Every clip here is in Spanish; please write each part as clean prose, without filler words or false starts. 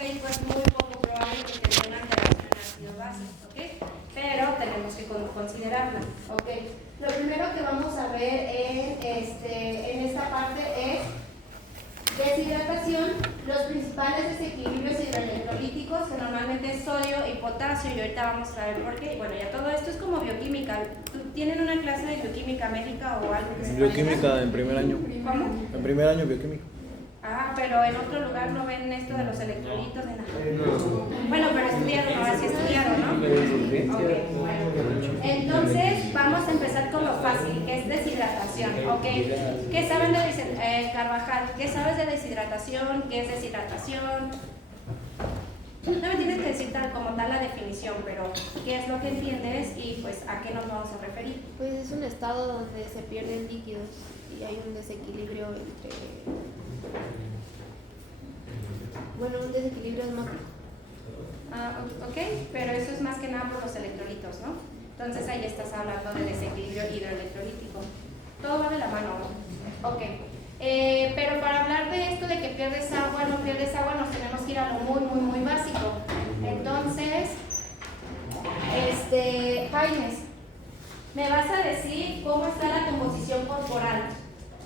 médico es muy poco probable que tenga una alteración en ácido base, ¿ok? Pero tenemos que considerarla, ¿ok? Lo primero que vamos a ver en esta parte es deshidratación, los principales desequilibrios hidroelectrolíticos, que normalmente es sodio y potasio, y ahorita vamos a ver por qué. Bueno, ya todo esto es como bioquímica. ¿Tienen una clase de bioquímica médica o algo que se Bioquímica parezca? en primer año. ¿Cómo? En primer año bioquímica. Ah, pero en otro lugar no ven esto de los electrolitos de nada. Bueno, pero estudiaron, ahora sí estudiaron, ¿no? Okay, bueno. Entonces, vamos a empezar con lo fácil, que es deshidratación, ¿ok? ¿Qué saben de Carvajal? ¿Qué sabes de deshidratación? ¿Qué es deshidratación? No me tienes que decir como tal la definición, pero ¿qué es lo que entiendes y pues a qué nos vamos a referir? Pues es un estado donde se pierden líquidos y hay un desequilibrio entre... Bueno, un desequilibrio osmótico. Ah, ok, pero eso es más que nada por los electrolitos, ¿no? Entonces ahí estás hablando de desequilibrio hidroelectrolítico. Todo va de la mano, ¿no? Ok. Pero para hablar de esto de que pierdes agua, no pierdes agua, nos tenemos que ir a lo muy básico. Entonces, Jaime, me vas a decir cómo está la composición corporal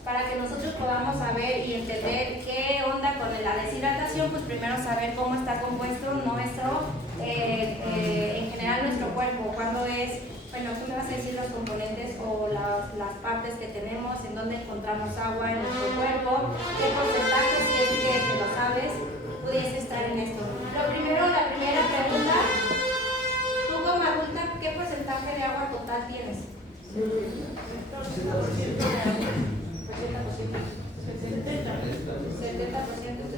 para que nosotros podamos saber y entender qué onda con la deshidratación. Pues primero saber cómo está compuesto nuestro, en general nuestro cuerpo, cuándo es. Bueno, tú me vas a decir los componentes o las partes que tenemos, en dónde encontramos agua en nuestro cuerpo, qué porcentaje, si es que lo sabes, pudiese estar en esto. Lo primero, la primera pregunta, tú como adulta, ¿qué porcentaje de agua total tienes? 70%.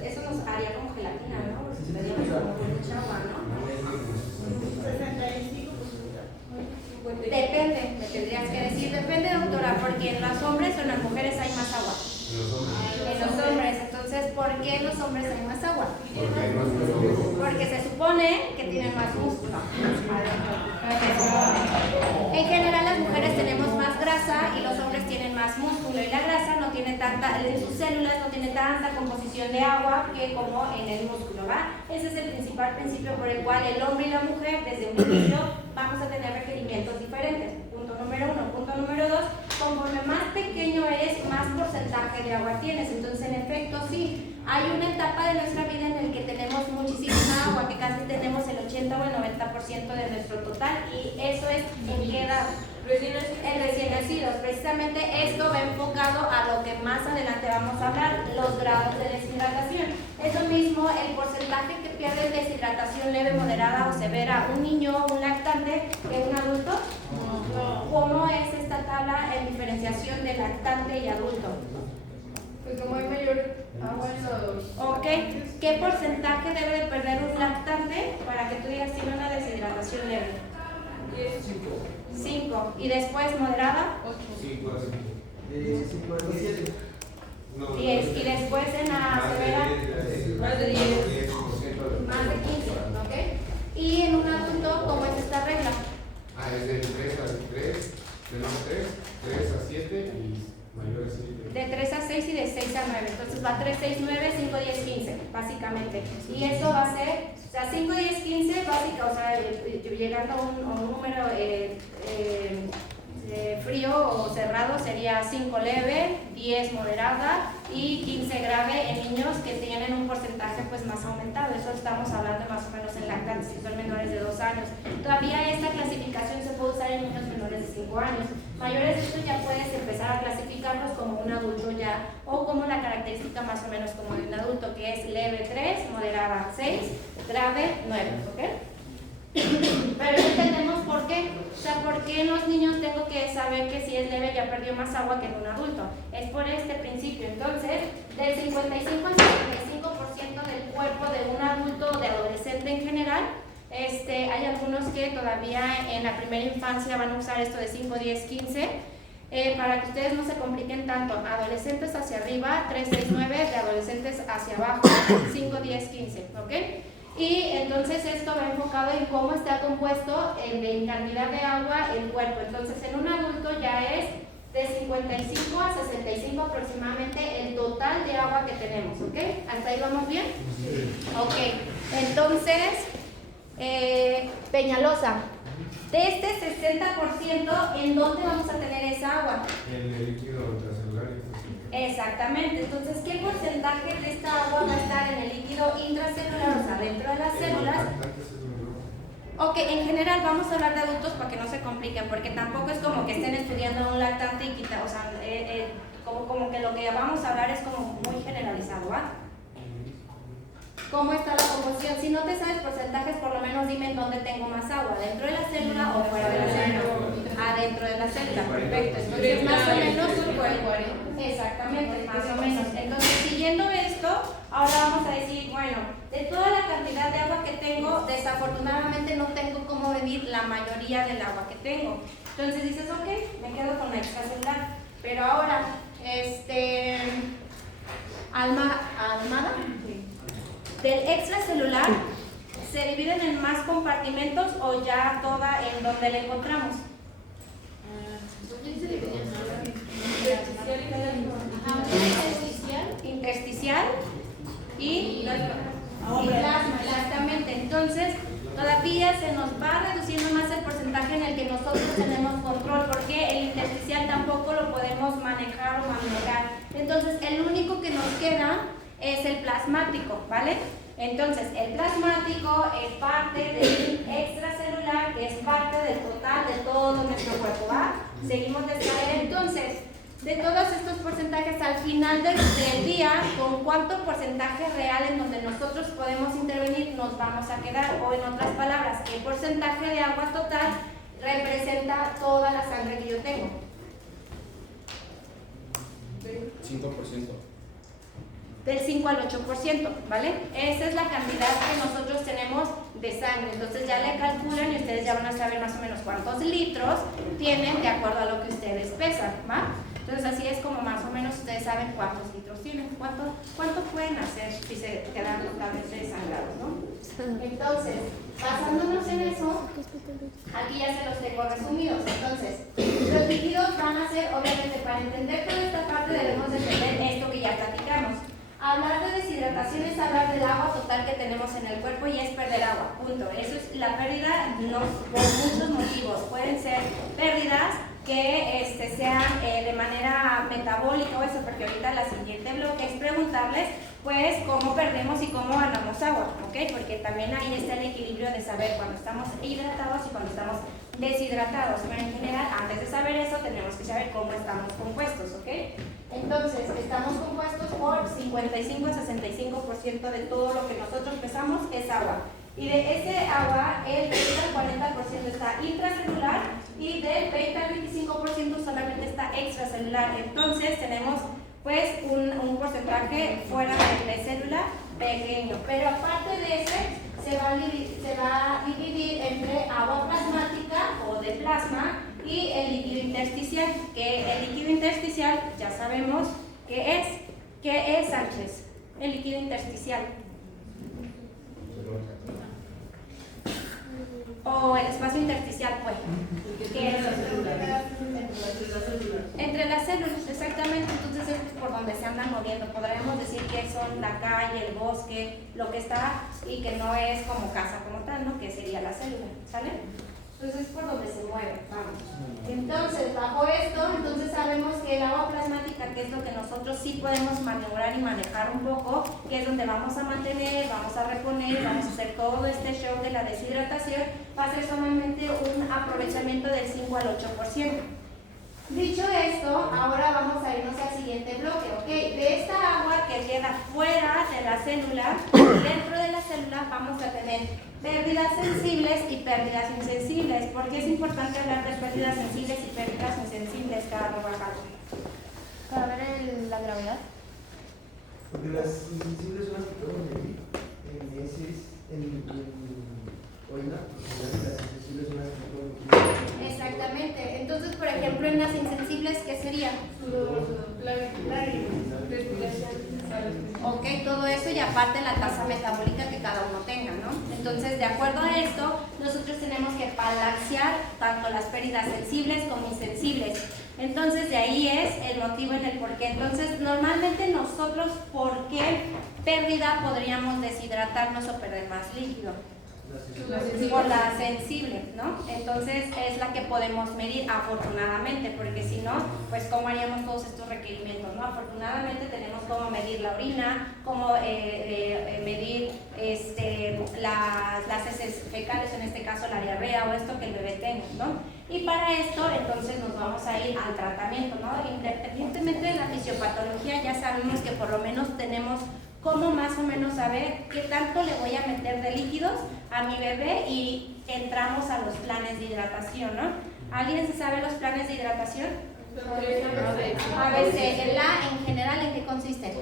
Eso nos haría como gelatina, ¿no? Tendríamos como mucha agua, ¿no? Depende, me tendrías que decir, depende, doctora, porque en los hombres o en las mujeres hay más agua. En los hombres, entonces, ¿por qué en los hombres hay más agua? Porque se supone que tienen más músculo. En general las mujeres tenemos más grasa y los hombres tienen más músculo, y la grasa no tiene tanta, en sus células no tiene tanta composición de agua que como en el músculo, ¿va? Ese es el principal principio por el cual el hombre y la mujer desde un inicio vamos a tener requerimientos diferentes. Punto número 1. Punto número 2, conforme más pequeño eres, más porcentaje de agua tienes. Entonces, en efecto, sí, hay una etapa de nuestra vida en la que tenemos muchísima agua, que casi tenemos el 80 o el 90% de nuestro total, y eso es en qué edad. En recién nacidos. Precisamente esto va enfocado a lo que más adelante vamos a hablar, los grados de deshidratación. Es lo mismo el porcentaje que pierde en deshidratación leve, moderada o severa un niño o un lactante que un adulto. ¿Cómo es esta tabla en diferenciación de lactante y adulto? Pues como hay mayor agua en los... Ok, ¿qué porcentaje debe de perder un lactante para que tú digas tiene una deshidratación leve? 5. ¿Y después moderada? 5 a 10. ¿Y después en la severa? Más de 10. Más de 15, ¿ok? ¿Y en un adulto cómo es esta regla? Es de 3 a 3, de 3 a 7 y mayor a 7. De 3 a 6 y de 6 a 9. Entonces va 3, 6, 9, 5, 10, 15, básicamente. Y eso va a ser, o sea, 5, 10, 15, básica, o sea, llegando a un número frío o cerrado sería 5 leve, 10 moderada y 15 grave en niños que tienen un porcentaje pues más aumentado. Eso estamos hablando más o menos en lactantes, si son menores de 2 años. Todavía esta clasificación se puede usar en niños menores de 5 años. Mayores de esto ya puedes empezar a clasificarlos como un adulto ya, o como la característica más o menos como de un adulto, que es leve 3, moderada 6, grave 9, ¿ok? Pero ya entendemos por qué. O sea, ¿por qué en los niños tengo que saber que si es leve ya perdió más agua que en un adulto? Es por este principio. Entonces, del 55 al 75% del cuerpo de un adulto o de adolescente en general, hay algunos que todavía en la primera infancia van a usar esto de 5, 10, 15. Para que ustedes no se compliquen tanto, adolescentes hacia arriba, 3, 6, 9, de adolescentes hacia abajo, 5, 10, 15, ¿ok? Y entonces esto va enfocado en cómo está compuesto en cantidad de agua el cuerpo. Entonces en un adulto ya es de 55 a 65 aproximadamente el total de agua que tenemos, ¿ok? ¿Hasta ahí vamos bien? Ok. Entonces, Peñalosa, de este 60%, ¿en dónde vamos a tener esa agua? En el líquido intracelular. Exactamente, entonces, ¿qué porcentaje de esta agua va a estar en el líquido intracelular, o sea, dentro de las células? Ok, en general vamos a hablar de adultos para que no se compliquen, porque tampoco es como que estén estudiando un lactante y quita, o sea, como que lo que vamos a hablar es como muy generalizado, ¿va? ¿Cómo está la composición? Si no te sabes porcentajes, por lo menos dime en dónde tengo más agua, ¿dentro de la célula o fuera de la célula? Adentro de la célula, perfecto. Entonces, más o menos, exactamente, más o menos. Entonces, siguiendo esto, ahora vamos a decir, bueno, de toda la cantidad de agua que tengo, desafortunadamente no tengo cómo medir la mayoría del agua que tengo. Entonces dices, ok, me quedo con la extracelular. Pero ahora, Almada, del extracelular, ¿se dividen en más compartimentos o ya toda en donde la encontramos? Intersticial y plasma, exactamente. Entonces, todavía se nos va reduciendo más el porcentaje en el que nosotros tenemos control, porque el intersticial tampoco lo podemos manejar o maniobrar. Entonces, el único que nos queda es el plasmático, ¿vale? Entonces, el plasmático es parte del extracelular, que es parte del total de todo nuestro cuerpo, ¿va? Seguimos de esta manera. Entonces, de todos estos porcentajes, al final del día, ¿con cuánto porcentaje real en donde nosotros podemos intervenir nos vamos a quedar? O en otras palabras, ¿qué porcentaje de agua total representa toda la sangre que yo tengo? 5%. Del 5 al 8%, ¿vale? Esa es la cantidad que nosotros tenemos de sangre. Entonces ya le calculan y ustedes ya van a saber más o menos cuántos litros tienen de acuerdo a lo que ustedes pesan, ¿va? Entonces así es como más o menos ustedes saben cuántos litros tienen, cuánto pueden hacer si se quedan totalmente desangrados, ¿no? Entonces, basándonos en eso, aquí ya se los tengo resumidos. Entonces, los líquidos van a ser, obviamente, para entender toda esta parte debemos de entender esto que ya platicamos. Hablar de deshidratación es hablar del agua total que tenemos en el cuerpo y es perder agua, punto. Eso es la pérdida, por muchos motivos. Pueden ser pérdidas que sean de manera metabólica o eso, porque ahorita la siguiente bloque es preguntarles pues cómo perdemos y cómo ganamos agua, ¿ok? Porque también ahí está el equilibrio de saber cuando estamos hidratados y cuando estamos deshidratados. Pero en general, antes de saber eso, tenemos que saber cómo estamos compuestos, ¿ok? Entonces, estamos compuestos por 55 a 65% de todo lo que nosotros pesamos es agua. Y de ese agua, el 30 al 40% está intracelular y del 20 al 25% solamente está extracelular. Entonces, tenemos pues un porcentaje fuera de célula pequeño. Pero aparte de ese, se va a dividir entre agua plasmática o de plasma y el líquido intersticial, que el líquido intersticial ya sabemos qué es. ¿Qué es, Sánchez? El líquido intersticial. O el espacio intersticial, pues. ¿Qué es? Entre las células, exactamente. Entonces es por donde se andan moviendo. Podríamos decir que son la calle, el bosque, lo que está y que no es como casa como tal, ¿no? Que sería la célula, ¿sale? Entonces es por donde se mueve, vamos. Entonces, bajo esto, entonces sabemos que el agua plasmática, que es lo que nosotros sí podemos maniobrar y manejar un poco, que es donde vamos a mantener, vamos a reponer, vamos a hacer todo este show de la deshidratación, va a ser solamente un aprovechamiento del 5 al 8%. Dicho esto, ahora vamos a irnos al siguiente bloque, ¿ok? De esta agua que queda fuera de la célula, dentro de la célula vamos a tener pérdidas sensibles y pérdidas insensibles. ¿Por qué es importante hablar de pérdidas sensibles y pérdidas insensibles, Carlos Bajado? Para ver la gravedad. Porque las insensibles son las que podemos medir en heces, en orina, las insensibles son las que podemos medir. Exactamente. Entonces, por ejemplo, en las insensibles, ¿qué sería? Ok, todo eso y aparte la tasa metabólica que cada uno tenga, ¿no? Entonces, de acuerdo a esto, nosotros tenemos que balancear tanto las pérdidas sensibles como insensibles. Entonces, de ahí es el motivo en el por qué. Entonces, normalmente nosotros, ¿por qué pérdida podríamos deshidratarnos o perder más líquido? Por la sensible, ¿no? Entonces es la que podemos medir, afortunadamente, porque si no, pues cómo haríamos todos estos requerimientos, ¿no? Afortunadamente tenemos cómo medir la orina, cómo medir las heces fecales, en este caso la diarrea o esto que el bebé tenga, ¿no? Y para esto, entonces nos vamos a ir al tratamiento, ¿no? Independientemente de la fisiopatología, ya sabemos que por lo menos tenemos cómo más o menos saber qué tanto le voy a meter de líquidos a mi bebé y entramos a los planes de hidratación, ¿no? ¿Alguien se sabe los planes de hidratación? ABC. ¿El A en general en qué consiste?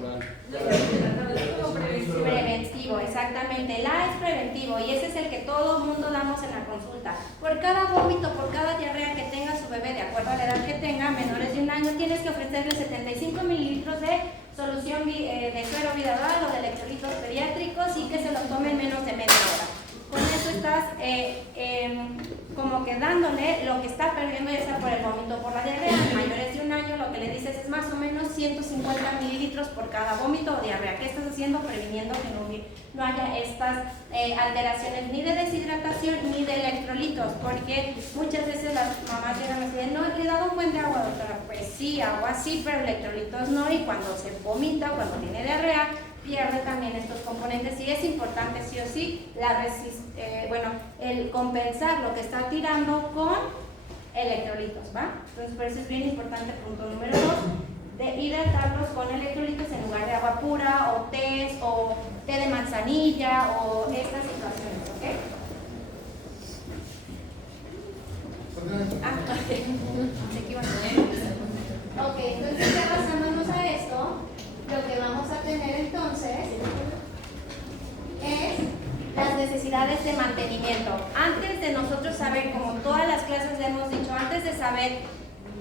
Preventivo, exactamente. El A es preventivo y ese es el que todo el mundo damos en la consulta. Por cada vómito, por cada diarrea que tenga su bebé, de acuerdo a la edad que tenga, menores de 1 año, tienes que ofrecerle 75 mililitros de solución de suero Vidal o de electrolitos pediátricos y que se lo tome en menos de media hora. Con eso estás como que dándole lo que está perdiendo, ya sea por el vómito o por la diarrea. En mayores de 1 año lo que le dices es más o menos 150 mililitros por cada vómito o diarrea. ¿Qué estás haciendo? Previniendo que no haya estas alteraciones ni de deshidratación ni de electrolitos, porque muchas veces las mamás llegan y dicen, no, le he dado un buen de agua, doctora. Pues sí, agua sí, pero electrolitos no, y cuando se vomita, cuando tiene diarrea, pierde también estos componentes y es importante sí o sí el compensar lo que está tirando con electrolitos, ¿va? Entonces por eso es bien importante, punto número 2, de hidratarlos con electrolitos en lugar de agua pura o té de manzanilla o estas situaciones, ¿ok? Ok, entonces ya basándonos a esto, lo que vamos a tener entonces es las necesidades de mantenimiento. Antes de nosotros saber, como todas las clases le hemos dicho, antes de saber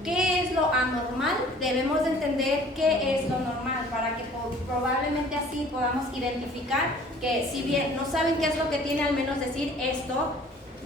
qué es lo anormal, debemos de entender qué es lo normal, para que probablemente así podamos identificar que si bien no saben qué es lo que tiene, al menos decir esto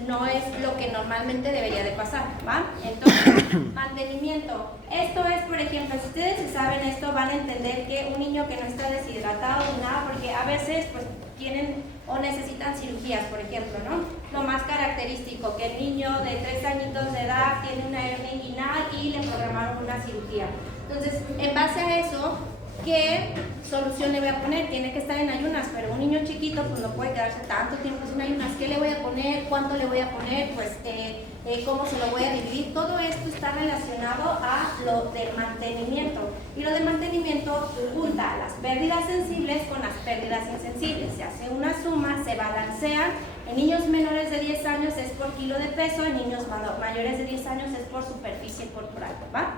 no es lo que normalmente debería de pasar, ¿va? Entonces, mantenimiento. Esto es, por ejemplo, si ustedes saben esto, van a entender que un niño que no está deshidratado ni nada, porque a veces pues tienen o necesitan cirugías, por ejemplo, ¿no? Lo más característico, que el niño de 3 añitos de edad tiene una hernia inguinal y le programaron una cirugía. Entonces, en base a eso, ¿qué solución le voy a poner? Tiene que estar en ayunas, pero un niño chiquito pues no puede quedarse tanto tiempo sin ayunas. ¿Qué le voy a poner? ¿Cuánto le voy a poner? Pues cómo se lo voy a dividir. Todo esto está relacionado a lo del mantenimiento. Y lo del mantenimiento junta las pérdidas sensibles con las pérdidas insensibles. Se hace una suma, se balancean. En niños menores de 10 años es por kilo de peso, en niños mayores de 10 años es por superficie corporal, ¿va?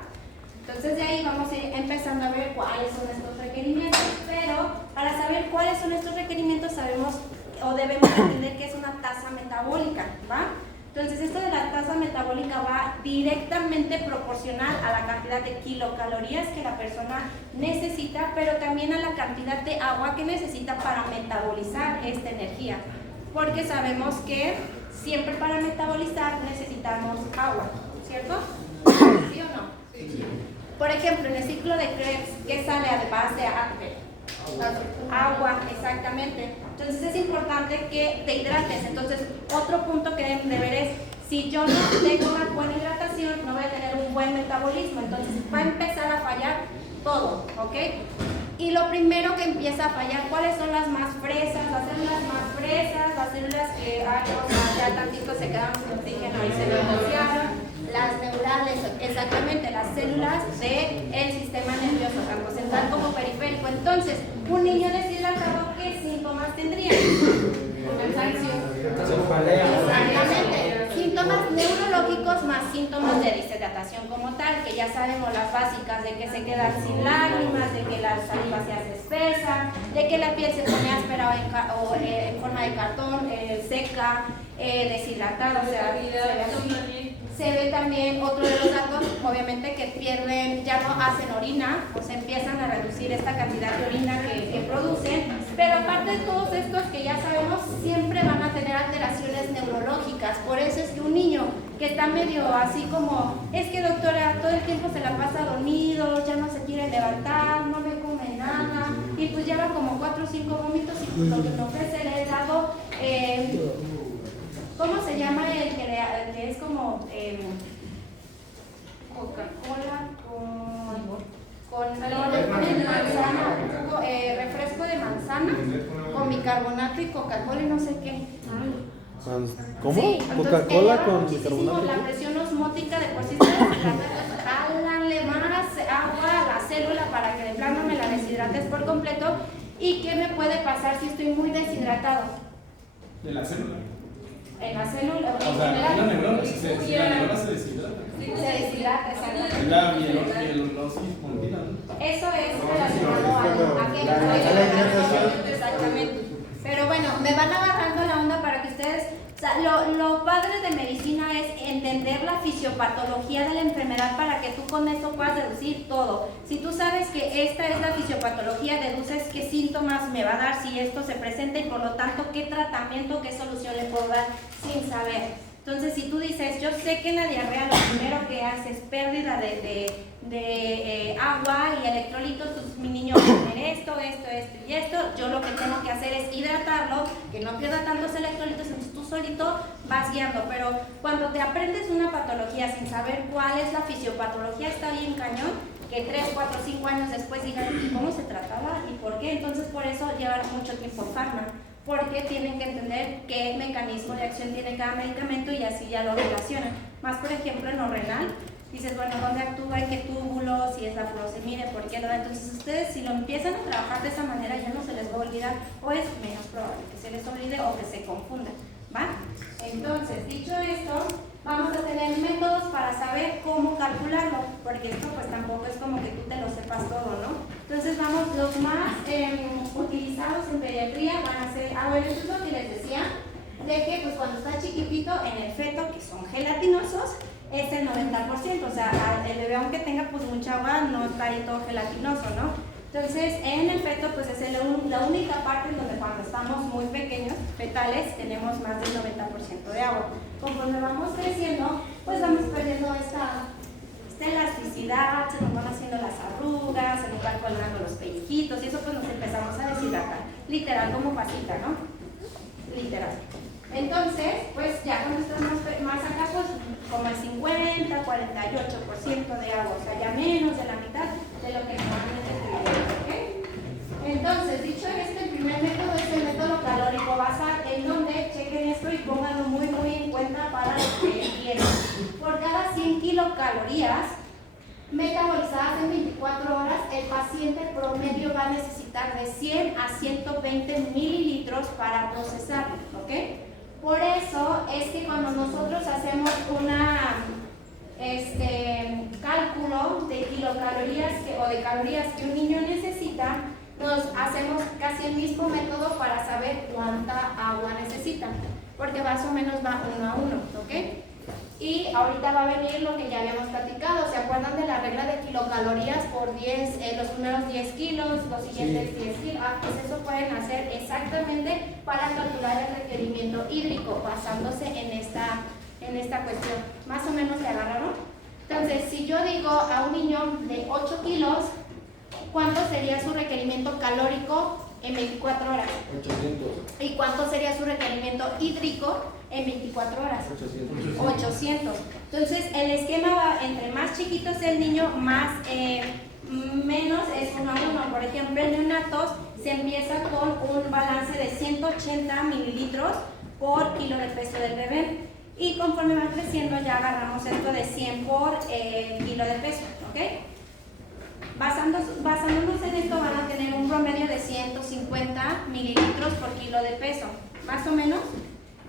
Entonces de ahí vamos a ir empezando a ver cuáles son estos requerimientos, pero para saber cuáles son estos requerimientos sabemos o debemos entender que es una tasa metabólica, ¿va? Entonces esto de la tasa metabólica va directamente proporcional a la cantidad de kilocalorías que la persona necesita, pero también a la cantidad de agua que necesita para metabolizar esta energía, porque sabemos que siempre para metabolizar necesitamos agua, ¿cierto? ¿Sí o no? Sí. Por ejemplo, en el ciclo de Krebs, ¿qué sale además de agua? Exactamente. Entonces es importante que te hidrates. Entonces, otro punto que deben de ver es, si yo no tengo una buena hidratación, no voy a tener un buen metabolismo. Entonces va a empezar a fallar todo, ¿ok? Y lo primero que empieza a fallar, ¿cuáles son las más fresas? Las células más fresas, las células que ya tantito se quedaron sin oxígeno y se negociaron. Las neurales, exactamente, las células del sistema nervioso, tanto central como periférico. Entonces, un niño deshidratado, ¿qué síntomas tendría? Exactamente. Síntomas neurológicos más síntomas de deshidratación como tal, que ya sabemos las básicas de que se quedan sin lágrimas, de que la saliva se hace espesa, de que la piel se pone áspera o en forma de cartón, seca, deshidratada, o sea, se ve también otro de los datos, obviamente, que pierden, ya no hacen orina, o se empiezan a reducir esta cantidad de orina que producen, pero aparte de todos estos que ya sabemos, siempre van a tener alteraciones neurológicas. Por eso es que un niño que está medio así como, es que doctora, todo el tiempo se la pasa dormido, ya no se quiere levantar, no me come nada, y pues lleva como 4 o 5 vómitos y pues lo que me ofrece le he dado, ¿cómo se llama el que es como Coca-Cola con manzana, refresco de manzana con bicarbonato y Coca-Cola y no sé qué? ¿Cómo? Sí, ¿Coca-Cola con muchísimo bicarbonato? la presión osmótica de por sí jálanle más agua a la célula para que de plano me la deshidrates por completo. ¿Y qué me puede pasar si estoy muy deshidratado? ¿De la célula? En la célula, O sea, en la neurona, si la neurona se deshidrata. se deshidrata, exacto. Es la mielosis continua, ¿no? Eso es relacionado a que exactamente. Pero bueno, me van agarrando la onda para que ustedes, o sea, lo padre de medicina es entender la fisiopatología de la enfermedad para que tú con esto puedas deducir todo. Si tú sabes que esta es la fisiopatología, deduces qué síntomas me va a dar si esto se presenta y por lo tanto qué tratamiento, qué solución le puedo dar sin saber. Entonces, si tú dices, yo sé que en la diarrea lo primero que hace es pérdida de agua y electrolitos, pues mi niño va a tener esto y esto, yo lo que tengo que hacer es hidratarlo, que no pierda tantos electrolitos, entonces tú solito vas guiando, pero cuando te aprendes una patología sin saber cuál es la fisiopatología, está bien cañón, que 3, 4, 5 años después digan, ¿cómo se trataba y por qué? Entonces, por eso llevan mucho tiempo fármaco, porque tienen que entender qué mecanismo de acción tiene cada medicamento y así ya lo relacionan. Más por ejemplo en lo renal, dices, bueno, ¿dónde actúa? ¿En qué túbulo? Si es la furosemida, ¿por qué no? Entonces ustedes si lo empiezan a trabajar de esa manera ya no se les va a olvidar o es menos probable que se les olvide o que se confunda, ¿va? Entonces, dicho esto, vamos a tener métodos para saber cómo calcularlo, porque esto pues tampoco es como que tú te lo sepas todo, ¿no? Entonces vamos, los más utilizados en pediatría van a ser, bueno, eso es lo que les decía, de que pues cuando está chiquitito en el feto, que son gelatinosos, es el 90%, o sea, el bebé aunque tenga pues mucha agua, no está ahí todo gelatinoso, ¿no? Entonces, en el feto, pues es la única parte en donde cuando estamos muy pequeños, fetales, tenemos más del 90% de agua. Conforme vamos creciendo, pues vamos perdiendo esta elasticidad, se nos van haciendo las arrugas, se nos van colgando los pellejitos y eso pues nos empezamos a deshidratar, literal como pasita, ¿no? Literal. Entonces, pues ya cuando estamos más acá, pues como el 50, 48% de agua, o sea, ya menos de la mitad de lo que normalmente tenemos, ¿ok? Entonces, dicho esto, el primer método es el método calórico basal, en donde chequen esto y pónganlo muy en cuenta para los que quieren. Por cada 100 kilocalorías metabolizadas en 24 horas, el paciente promedio va a necesitar de 100 a 120 mililitros para procesarlo, ¿ok? Por eso es que cuando nosotros hacemos cálculo de kilocalorías o de calorías que un niño necesita, nos hacemos casi el mismo método para saber cuánta agua necesita, porque más o menos va 1 a 1, ¿ok? Y ahorita va a venir lo que ya habíamos platicado. ¿Se acuerdan de la regla de kilocalorías por 10, los primeros 10 kilos, los siguientes 10 kilos? Pues eso pueden hacer exactamente para calcular el requerimiento hídrico, basándose en esta cuestión. ¿Más o menos se agarraron? Entonces, si yo digo a un niño de 8 kilos, ¿cuánto sería su requerimiento calórico en 24 horas? 800. ¿Y cuánto sería su requerimiento hídrico en 24 horas? 800. Entonces, el esquema va, entre más chiquito es el niño, menos es 1 a 1. Por ejemplo, en neonatos se empieza con un balance de 180 mililitros por kilo de peso del bebé. Y conforme va creciendo ya agarramos esto de 100 por kilo de peso, ¿ok? Basándonos en esto van a tener un promedio de 150 mililitros por kilo de peso, más o menos.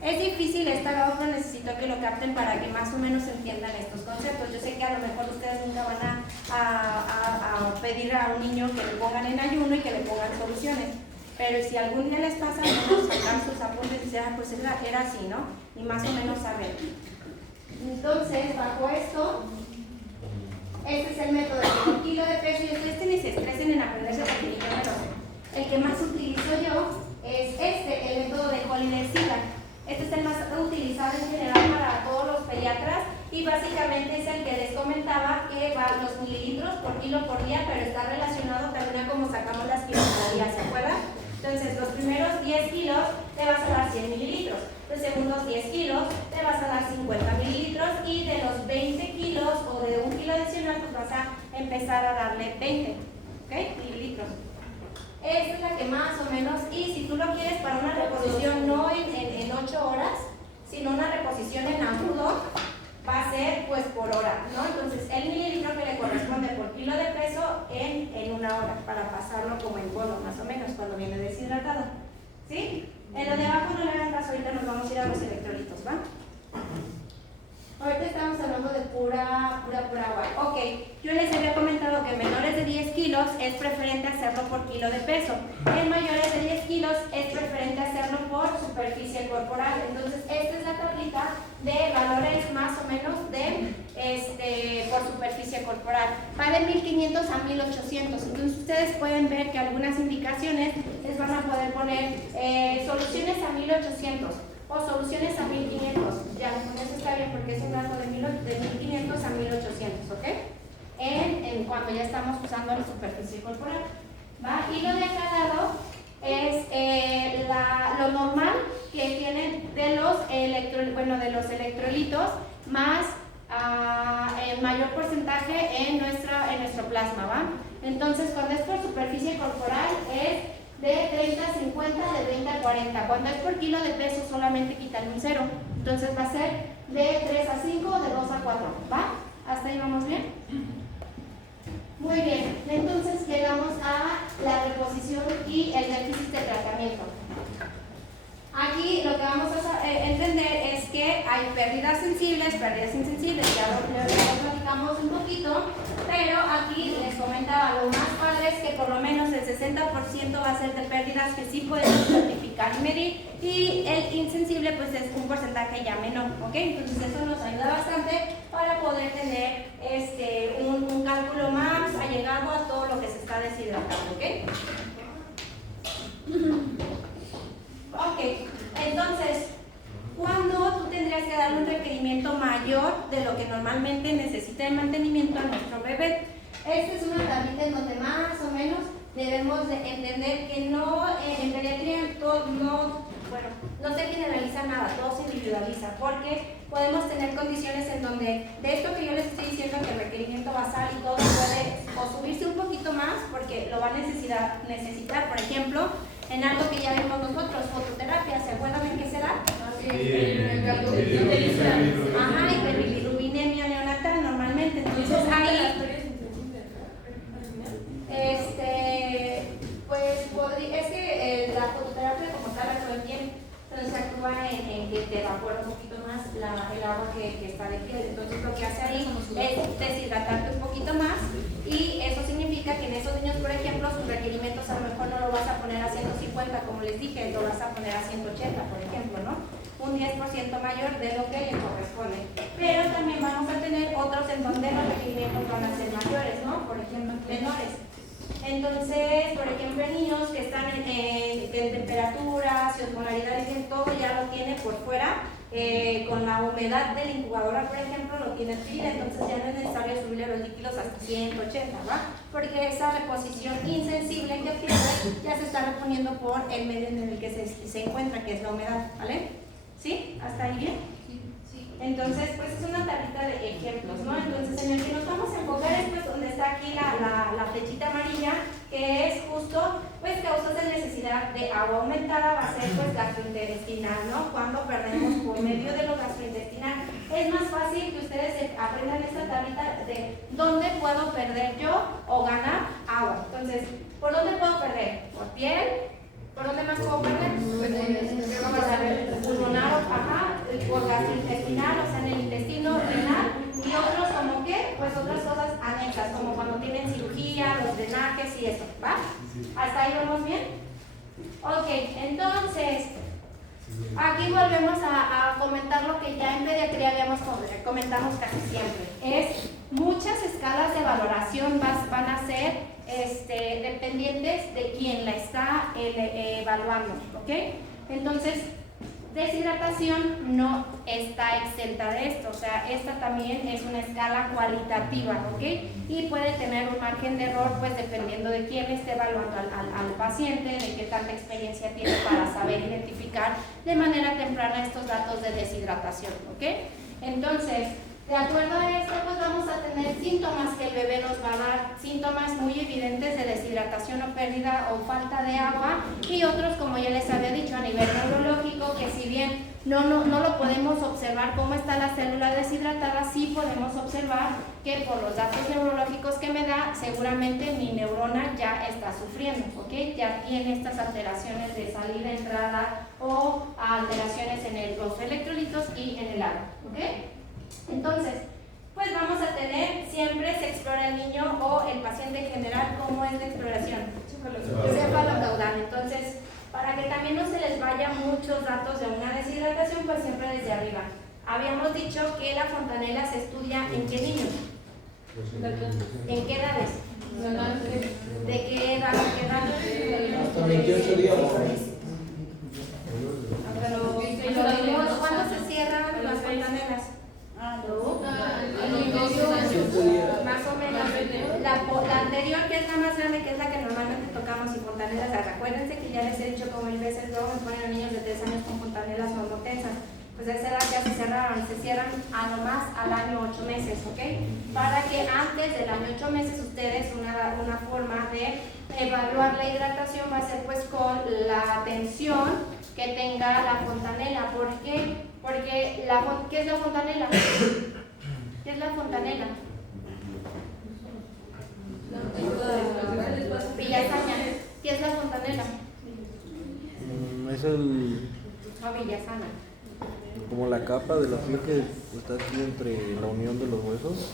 Es difícil esta grado, pero necesito que lo capten para que más o menos entiendan estos conceptos. Yo sé que a lo mejor ustedes nunca van a pedir a un niño que le pongan en ayuno y que le pongan soluciones, pero si algún día les pasa, vamos a sacar sus apuntes y decir, pues era así, ¿no? Y más o menos saber. Entonces, bajo esto, este es el método de kilo de peso, y ustedes ni se estresen en aprenderse porque yo me lo sé. El que más utilizo yo es el método de Holliday-Zieler. Este es el más utilizado en general para todos los pediatras y básicamente es el que les comentaba que va los mililitros por kilo por día, pero está relacionado también a cómo sacamos las kilocalorías, ¿se acuerdan? Entonces, los primeros 10 kilos te vas a dar 100 mililitros, los segundos 10 kilos te vas a dar 50 mililitros y de los 20 kilos o de 1 kilo adicional pues vas a empezar a darle 20, ¿ok? Mililitros. Esta es la que más o menos, y si tú lo quieres para una reposición no en 8 horas, sino una reposición en agudo, va a ser pues por hora, ¿no? Entonces el mililitro que le corresponde por kilo de peso en 1 hora, para pasarlo como en bono, más o menos, cuando viene deshidratado, ¿sí? En lo de abajo no le hagan caso, ahorita nos vamos a ir a los electrolitos, ¿va? Ahorita estamos hablando de pura agua. Ok, yo les había comentado que menores de 10 kilos es preferente hacerlo por kilo de peso. En mayores de 10 kilos es preferente hacerlo por superficie corporal. Entonces, esta es la tablita de valores más o menos de por superficie corporal. Va de 1500 a 1800. Entonces, ustedes pueden ver que algunas indicaciones les van a poder poner soluciones a 1800. O soluciones a 1500, ya, con eso está bien porque es un rango de 1500 a 1800, ¿ok? En cuando ya estamos usando la superficie corporal, ¿va? Y lo de acá al lado es lo normal que tienen de los electrolitos más el mayor porcentaje en nuestro plasma, ¿va? Entonces, cuando es por superficie corporal es de 30 a 50, de 30 a 40. Cuando es por kilo de peso solamente quitan un 0. Entonces va a ser de 3 a 5, de 2 a 4. ¿Va? ¿Hasta ahí vamos bien? Muy bien. Entonces llegamos a la reposición y el déficit de tratamiento. Aquí lo que vamos a entender es que hay pérdidas sensibles, pérdidas insensibles, ya lo platicamos un poquito, pero aquí les comentaba, lo más padre es que por lo menos el 60% va a ser de pérdidas que sí podemos certificar y medir, y el insensible pues es un porcentaje ya menor, ¿ok? Entonces eso nos ayuda bastante para poder tener un cálculo más allegado a todo lo que se está deshidratando, ¿ok? Ok, entonces, ¿cuándo tú tendrías que darle un requerimiento mayor de lo que normalmente necesita de mantenimiento a nuestro bebé? Esta es una tablita en donde más o menos debemos de entender que no, en pediatría no se generaliza nada, todo se individualiza, porque podemos tener condiciones en donde de esto que yo les estoy diciendo, que el requerimiento basal y todo puede o subirse un poquito más, porque lo va a necesitar, por ejemplo, en algo que ya vimos nosotros, fototerapia, ¿se acuerdan en qué será? Ajá, hiperbilirubinemia neonatal normalmente, entonces ahí, es que la fototerapia como tal actúa en piel, entonces actúa en que te evapora un poquito más el agua que está de piel, entonces lo que hace ahí es deshidratarte un poquito más, y eso significa que en esos niños, por ejemplo, sus requerimientos a lo mejor no lo vas a poner a 150, como les dije, lo vas a poner a 180, por ejemplo, ¿no? Un 10% mayor de lo que le corresponde. Pero también vamos a tener otros en donde los requerimientos van a ser mayores, ¿no? Por ejemplo, menores. Entonces, por ejemplo, niños que están en temperaturas y osmolaridades, y todo ya lo tiene por fuera, con la humedad de la incubadora, por ejemplo, lo tiene frío, entonces ya no es necesario subirle los líquidos hasta 180, ¿va? Porque esa reposición insensible que pierde ya se está reponiendo por el medio en el que se encuentra, que es la humedad, ¿vale? ¿Sí? ¿Hasta ahí bien? Sí. Entonces, pues es una tablita de ejemplos, ¿no? Entonces, en el que nos vamos a enfocar es pues donde está aquí la flechita amarilla, que es justo, pues causas de necesidad de agua aumentada, va a ser pues gastrointestinal, ¿no? Cuando perdemos por medio de lo gastrointestinal. Es más fácil que ustedes aprendan esta tablita de dónde puedo perder yo o ganar agua. Entonces, ¿por dónde puedo perder? ¿Por piel? ¿Por dónde más puedo perder? Vamos a ver, pulmonar, ajá, por gastrointestinal, o sea, en el intestino renal, y otros como qué, pues otras cosas anexas, como cuando tienen cirugía, los drenajes y eso, ¿va? ¿Hasta ahí vamos bien? Ok, entonces, aquí volvemos a comentar lo que ya en pediatría comentamos casi siempre, es muchas escalas de valoración van a ser dependientes de quien la está evaluando, ¿ok? Entonces, deshidratación no está exenta de esto, o sea, esta también es una escala cualitativa, ¿ok? Y puede tener un margen de error, pues dependiendo de quién esté evaluando al paciente, de qué tanta experiencia tiene para saber identificar de manera temprana estos datos de deshidratación, ¿ok? Entonces, de acuerdo a esto, pues vamos a tener síntomas que el bebé nos va a dar, síntomas muy evidentes de deshidratación o pérdida o falta de agua, y otros, como ya les había dicho, a nivel neurológico, que si bien no lo podemos observar cómo está la célula deshidratada, sí podemos observar que por los datos neurológicos que me da, seguramente mi neurona ya está sufriendo, ¿ok? Ya tiene estas alteraciones de salida, entrada o alteraciones en los electrolitos y en el agua, ¿ok? Entonces, pues vamos a tener, siempre se explora el niño o el paciente en general. ¿Cómo es la exploración? Cefalocaudal. Entonces, para que también no se les vaya muchos datos de una deshidratación, pues siempre desde arriba. Habíamos dicho que la fontanela se estudia en qué niños, en qué edades, de qué edad a qué edad. Hasta 28 días. ¿Cuándo se cierran las fontanelas? Más o menos. La anterior, que es la más grande, que es la que normalmente tocamos, y fontanelas, acuérdense que ya les he dicho como mil veces, luego me ponen a niños de 3 años con fontanelas normotensas. Pues a esa edad ya se cerraron, se cierran a lo más al año 8 meses, ¿ok? Para que antes del año 8 meses ustedes, una forma de evaluar la hidratación va a ser pues con la tensión que tenga la fontanela. ¿Por qué? Porque ¿qué es la fontanela? ¿Qué es la fontanela? Villasaña. ¿Qué es la fontanela? Es el No, Villasana. como la capa de la piel que está aquí entre la unión de los huesos.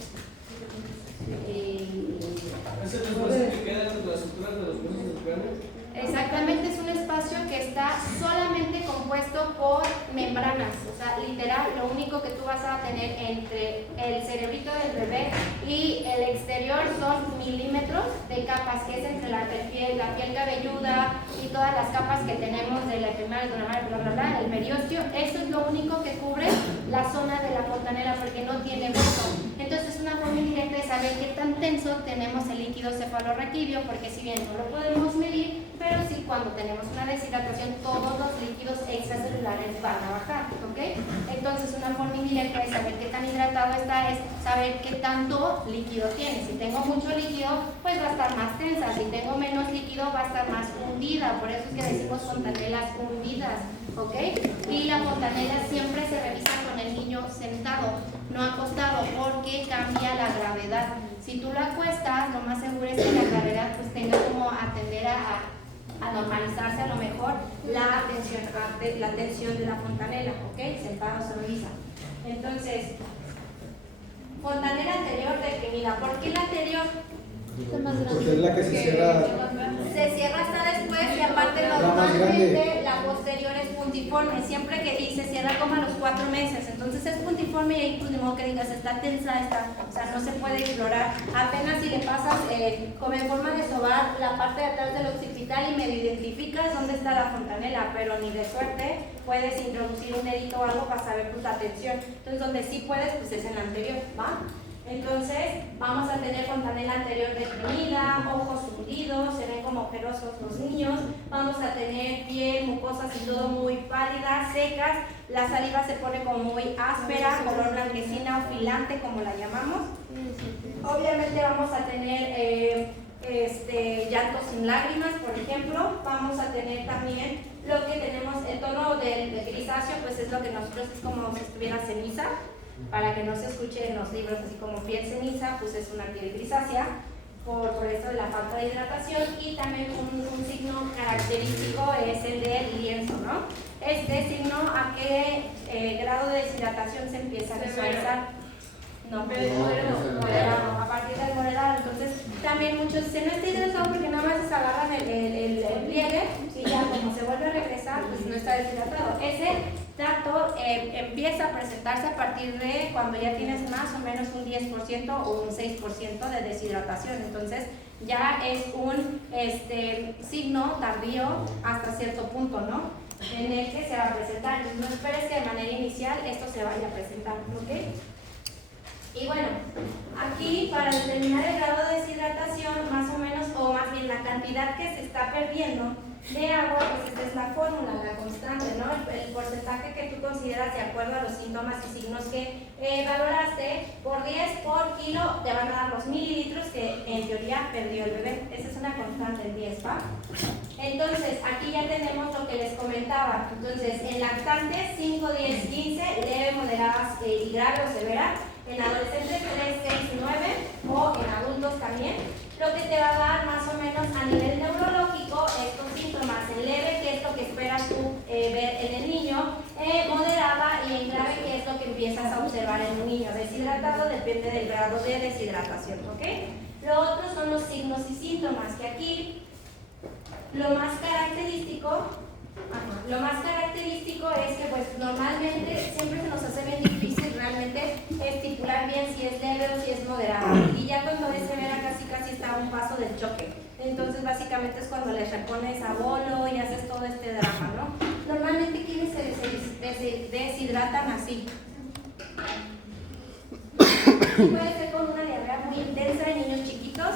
¿Es el espacio que queda entre las estructuras de los huesos del cráneo? Exactamente, es un espacio que está solamente compuesto por membranas, o sea, literal, lo único que tú vas a tener entre el cerebrito del bebé y el exterior son milímetros de capas, que es entre la piel cabelluda y todas las capas que tenemos de la epidermis, bla, bla, bla, el periósteo. Eso es lo único que cubre la zona de la fontanela, porque no tiene hueso. Entonces, es una forma indirecta de saber qué tan tenso tenemos el líquido cefalorraquídeo, porque si bien no lo podemos medir, pero sí, cuando tenemos una deshidratación, todos los líquidos extracelulares van a bajar, ¿ok? Entonces, una forma indirecta de saber qué tan hidratado está es saber qué tanto líquido tiene. Si tengo mucho líquido, pues va a estar más tensa. Si tengo menos líquido, va a estar más hundida. Por eso es que decimos fontanelas hundidas, ¿ok? Y la fontanela siempre se revisa con el niño sentado, no acostado, porque cambia la gravedad. Si tú lo acuestas, lo más seguro es que la gravedad pues tenga como a tender a normalizarse a lo mejor la tensión de la fontanela, ¿ok? Sentado se revisa. Entonces, fontanela anterior deprimida. ¿Por qué la anterior? Porque es la que se cierra. Se cierra hasta después, y aparte más normalmente grande. la posterior es puntiforme, siempre que se cierra como a los 4 meses, entonces es puntiforme y ahí pues de modo que digas está tensa, o sea, no se puede explorar. Apenas si le pasas como en forma de sobar la parte de atrás del occipital y medio identificas dónde está la fontanela, pero ni de suerte puedes introducir un dedito o algo para saber tu tensión. Entonces donde sí puedes pues es en la anterior, ¿va? Entonces vamos a tener fontanela anterior deprimida, ojos hundidos, se ven como ojerosos los niños, vamos a tener piel, mucosas y todo muy pálidas, secas, la saliva se pone como muy áspera, color blanquecina o filante como la llamamos. Obviamente vamos a tener llanto sin lágrimas, por ejemplo. Vamos a tener también lo que tenemos, el tono del grisáceo, pues es lo que nosotros es como si estuviera ceniza. Para que no se escuche en los libros así como piel ceniza, pues es una piel grisácea, por eso de la falta de hidratación. Y también un signo característico es el del lienzo, ¿no? Este signo, ¿a qué grado de deshidratación se empieza a visualizar? No, moderado, a partir del moderado. Entonces, también muchos dicen, no está hidratado porque nada más se agarran el pliegue y ya como se vuelve a regresar, pues no está deshidratado. Ese dato empieza a presentarse a partir de cuando ya tienes más o menos un 10% o un 6% de deshidratación. Entonces, ya es un signo tardío hasta cierto punto, ¿no? en el que se va a presentar. No esperes que de manera inicial esto se vaya a presentar, ¿ok? Y bueno, aquí para determinar el grado de deshidratación, más o menos, o más bien la cantidad que se está perdiendo de agua, pues esta es la fórmula, la constante, ¿no? El porcentaje que tú consideras de acuerdo a los síntomas y signos que valoraste, por 10 por kilo te van a dar los mililitros que en teoría perdió el bebé. Esa es una constante, el 10, ¿va? Entonces, aquí ya tenemos lo que les comentaba. Entonces, en lactantes 5, 10, 15, leve, moderada y grave o severa. En adolescentes 3, 6, 9 o en adultos también. Lo que te va a dar más o menos a nivel neurológico estos síntomas. En leve, que es lo que esperas tú ver en el niño, moderada y en grave, que es lo que empiezas a observar en un niño. Deshidratado depende del grado de deshidratación, ¿ok? Lo otro son los signos y síntomas, que aquí lo más característico es que pues normalmente siempre se nos hace bien difícil realmente estipular bien si es leve o si es moderado, y ya cuando es severa casi está a un paso del choque. Entonces básicamente es cuando les repones a bolo y haces todo este drama, ¿no? Normalmente quienes se deshidratan así. Puede ser con una diarrea muy intensa en niños chiquitos,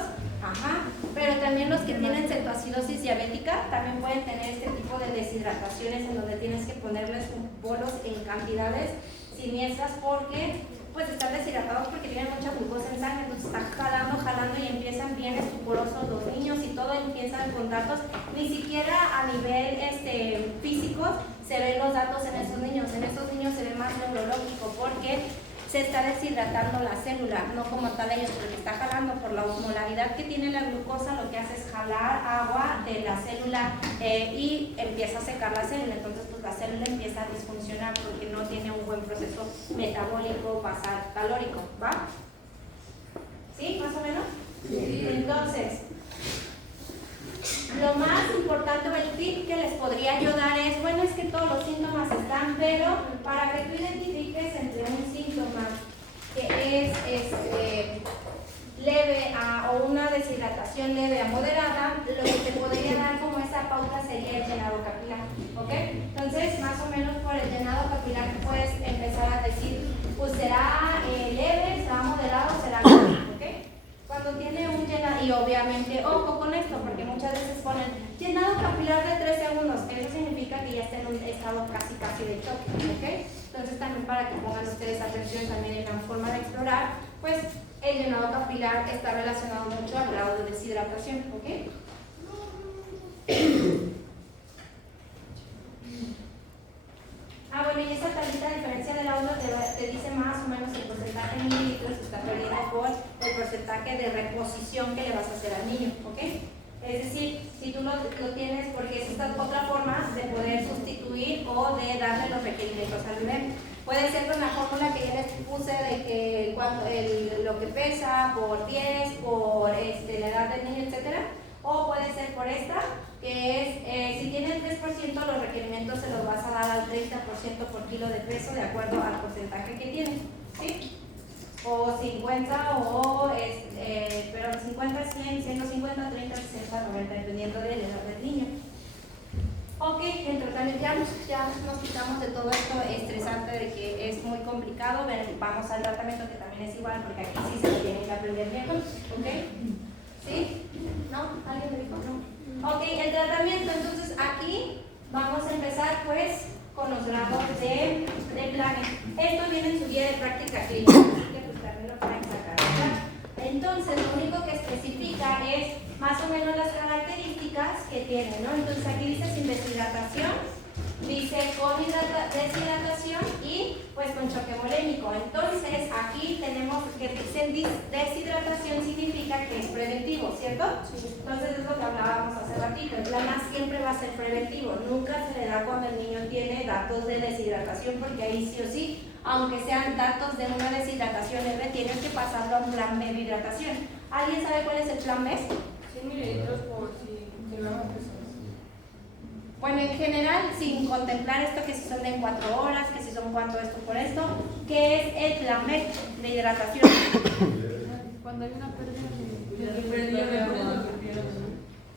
pero también los que tienen cetoacidosis diabética también pueden tener este tipo de deshidrataciones en donde tienes que ponerles bolos en cantidades siniestras porque pues están deshidratados porque tienen mucha glucosa en sangre, entonces están jalando y empiezan bien estuporosos los niños y todo, empiezan con datos, ni siquiera a nivel físico se ven los datos en esos niños se ve más neurológico porque se está deshidratando la célula, no como tal ellos, porque está jalando por la osmolaridad que tiene la glucosa, lo que hace es jalar agua de la célula y empieza a secar la célula, entonces pues la célula empieza a disfuncionar porque no tiene un buen proceso metabólico basal calórico, ¿va? ¿Sí? ¿Más o menos? Sí. Entonces, lo más importante o el tip que les podría yo dar es, bueno, es que todos los síntomas están, pero para que tú identifiques entre un síntoma que es leve o una deshidratación leve a moderada, lo que te podría dar como esa pauta sería el llenado capilar, ¿ok? Entonces, más o menos por el llenado capilar puedes empezar a decir, pues será leve, será moderado, será grave, ¿ok? Cuando tiene un llenado, y obviamente, ojo con esto, porque muchas veces ponen llenado capilar de 3 segundos, eso significa que ya está en un estado casi de choque, ¿ok? Entonces también para que pongan ustedes atención también en la forma de explorar, pues el llenado capilar está relacionado mucho al grado de deshidratación, ¿ok? Bueno, y esa tablita de diferencia del audio te dice más o menos el porcentaje en mililitros que está perdiendo por el porcentaje de reposición que le vas a hacer al niño, ¿ok? Es decir, si tú lo tienes, porque es esta otra forma de poder sustituir o de darle los requerimientos al bebé. Puede ser con la fórmula que ya les puse de que lo que pesa por 10, por la edad del niño, etcétera. O puede ser por esta, que es, si tiene el 3%, los requerimientos se los vas a dar al 30% por kilo de peso de acuerdo al porcentaje que tiene, ¿sí? O 50, pero 50, 100, 150, 30, 60, 90, dependiendo de la edad del niño. Ok, el tratamiento, ya nos quitamos de todo esto estresante de que es muy complicado. Vamos al tratamiento, que también es igual, porque aquí sí se lo tienen que aprender bien, ¿ok? ¿Sí? ¿No? ¿Alguien me dijo? No. Ok, el tratamiento, entonces aquí vamos a empezar pues con los grados de planes. Esto viene en su guía de práctica clínica, así que pues también lo pueden sacar, ¿verdad? Entonces lo único que especifica es más o menos las características que tiene, ¿no? Entonces aquí dice sin deshidratación, dice con deshidratación y pues con choque molémico. Entonces aquí tenemos que dicen deshidratación significa que es preventivo, ¿cierto? Entonces es lo que hablábamos hace ratito. El plan A siempre va a ser preventivo, nunca se le da cuando el niño tiene datos de deshidratación, porque ahí sí o sí, aunque sean datos de una deshidratación leve, tienes que pasarlo a un plan B de hidratación. ¿Alguien sabe cuál es el plan B? 100 mililitros por 100 gramos de peso. Bueno, en general, sin contemplar esto, que si son de 4 horas, que si son cuánto esto por esto, ¿qué es el plan B de hidratación? Cuando hay una pérdida de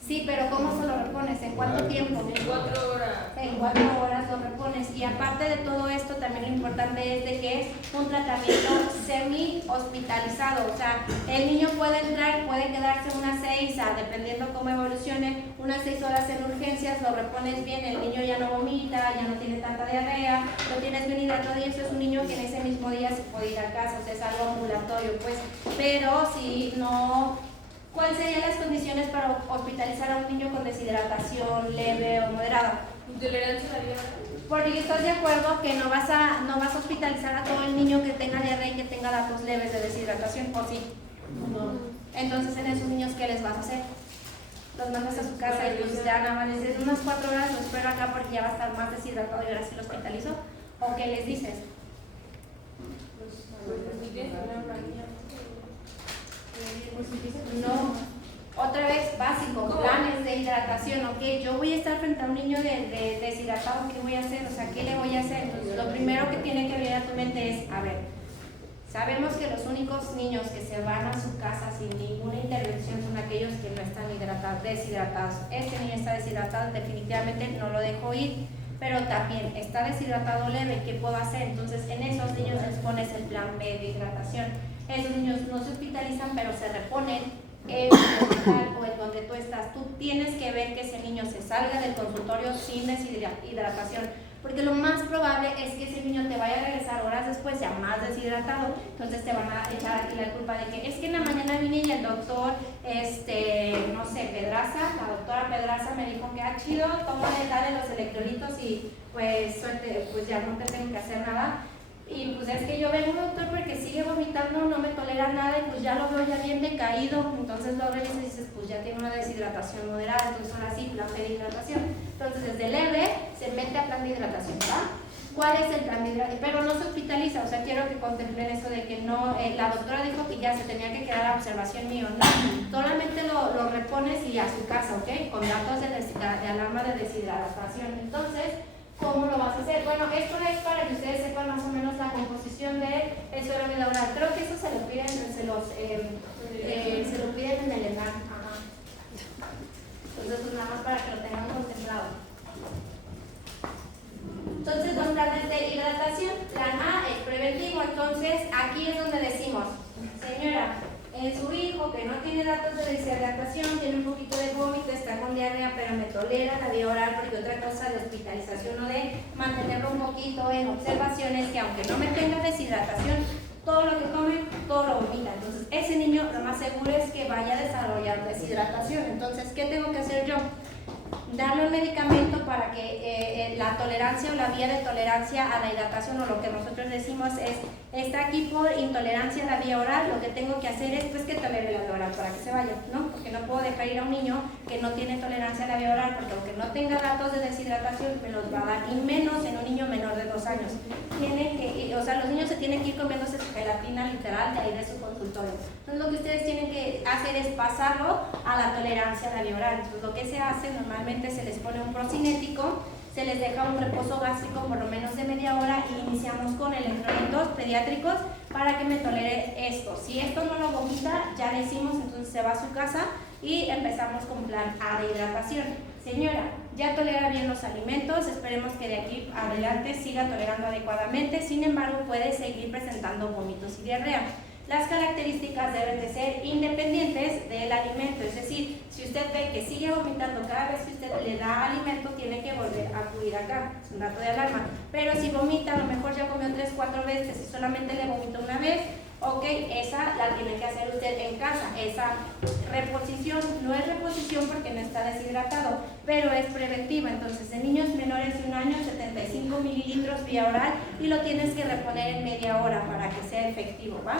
Sí, pero ¿cómo se lo repones? ¿En cuánto tiempo? En 4 horas. En 4 horas lo repones. Y aparte de todo esto, también lo importante es de que es un tratamiento semi-hospitalizado. O sea, el niño puede entrar, puede quedarse unas 6, dependiendo cómo evolucione, unas 6 horas en urgencias, lo repones bien, el niño ya no vomita, ya no tiene tanta diarrea, lo tienes bien hidratado y eso es un niño que en ese mismo día se puede ir a casa, o sea, es algo ambulatorio, pues. Pero si no... ¿Cuáles serían las condiciones para hospitalizar a un niño con deshidratación leve o moderada? ¿Intolerancia a la diarrea? Porque estás de acuerdo que no vas a hospitalizar a todo el niño que tenga diarrea y que tenga datos leves de deshidratación, ¿o sí? No. Entonces, en esos niños, ¿qué les vas a hacer? Los mandas a su casa y pues ya nada más les dices unas 4 horas, lo espero acá porque ya va a estar más deshidratado y ahora sí lo hospitalizo. ¿O qué les dices? No, otra vez básico, planes de hidratación, ok, yo voy a estar frente a un niño de deshidratado, ¿qué voy a hacer? O sea, ¿qué le voy a hacer? Entonces, lo primero que tiene que venir a tu mente es, a ver, sabemos que los únicos niños que se van a su casa sin ninguna intervención son aquellos que no están deshidratados. Este niño está deshidratado, definitivamente no lo dejo ir, pero también está deshidratado leve, ¿qué puedo hacer? Entonces, en esos niños les pones el plan B de hidratación. Esos niños no se hospitalizan, pero se reponen en el hospital o en donde tú estás. Tú tienes que ver que ese niño se salga del consultorio sin deshidratación, porque lo más probable es que ese niño te vaya a regresar horas después ya más deshidratado. Entonces te van a echar aquí la culpa de que es que en la mañana vine y el doctor, no sé, Pedraza, la doctora Pedraza me dijo que chido, tómale, dale los electrolitos y pues suerte, pues ya no te tengo que hacer nada. Y pues es que yo vengo, doctor, porque sigue vomitando, no me tolera nada y pues ya lo veo ya bien decaído. Entonces lo revisas y dices, pues ya tiene una deshidratación moderada, entonces ahora sí, plan de hidratación. Entonces desde leve se mete a plan de hidratación, ¿va? ¿Cuál es el plan de hidratación? Pero no se hospitaliza, o sea, quiero que contemplen eso de que no, la doctora dijo que ya se tenía que quedar a observación mío, no, solamente lo repones y a su casa, ¿ok? Con datos de alarma de deshidratación. Entonces, ¿cómo lo vas a hacer? Bueno, esto es para que ustedes sepan más o menos la composición del suero oral. Creo que eso se lo piden, se lo piden en el ENAR. Ajá. Entonces, pues nada más para que lo tengan contemplado. Entonces, los planes de hidratación. Plan A es preventivo. Entonces, aquí es donde decimos, señora, su hijo que no tiene datos de deshidratación, tiene un poquito de vómito, está con diarrea, pero me tolera la vía oral, porque otra cosa de hospitalización o de mantenerlo un poquito en observaciones, que aunque no me tenga deshidratación, todo lo que come, todo lo vomita. Entonces, ese niño lo más seguro es que vaya a desarrollar deshidratación. Entonces, ¿qué tengo que hacer yo? Darle un medicamento para que la tolerancia o la vía de tolerancia a la hidratación, o lo que nosotros decimos es, está aquí por intolerancia a la vía oral, lo que tengo que hacer es pues que tolere la vía oral para que se vaya, ¿no? Porque no puedo dejar ir a un niño que no tiene tolerancia a la vía oral, porque aunque no tenga datos de deshidratación, me los va a dar, y menos en un niño menor de 2 años. Los niños se tienen que ir comiéndose su gelatina literal de ahí de su consultorio. Entonces lo que ustedes tienen que hacer es pasarlo a la tolerancia a la vía oral. Entonces lo que se hace normalmente se les pone un procinético, se les deja un reposo gástrico por lo menos de media hora y iniciamos con electrolitos pediátricos para que me tolere esto. Si esto no lo vomita, ya le hicimos, entonces se va a su casa y empezamos con plan A de hidratación. Señora, ya tolera bien los alimentos, esperemos que de aquí adelante siga tolerando adecuadamente, sin embargo puede seguir presentando vómitos y diarrea. Las características deben de ser independientes del alimento, es decir, si usted ve que sigue vomitando cada vez que usted le da alimento, tiene que volver a acudir acá, es un dato de alarma. Pero si vomita, a lo mejor ya comió 3-4 veces y solamente le vomitó una vez, ok, esa la tiene que hacer usted en casa. Esa reposición no es reposición porque no está deshidratado, pero es preventiva. Entonces, en niños menores de 1 año, 75 mililitros vía oral y lo tienes que reponer en media hora para que sea efectivo, ¿va?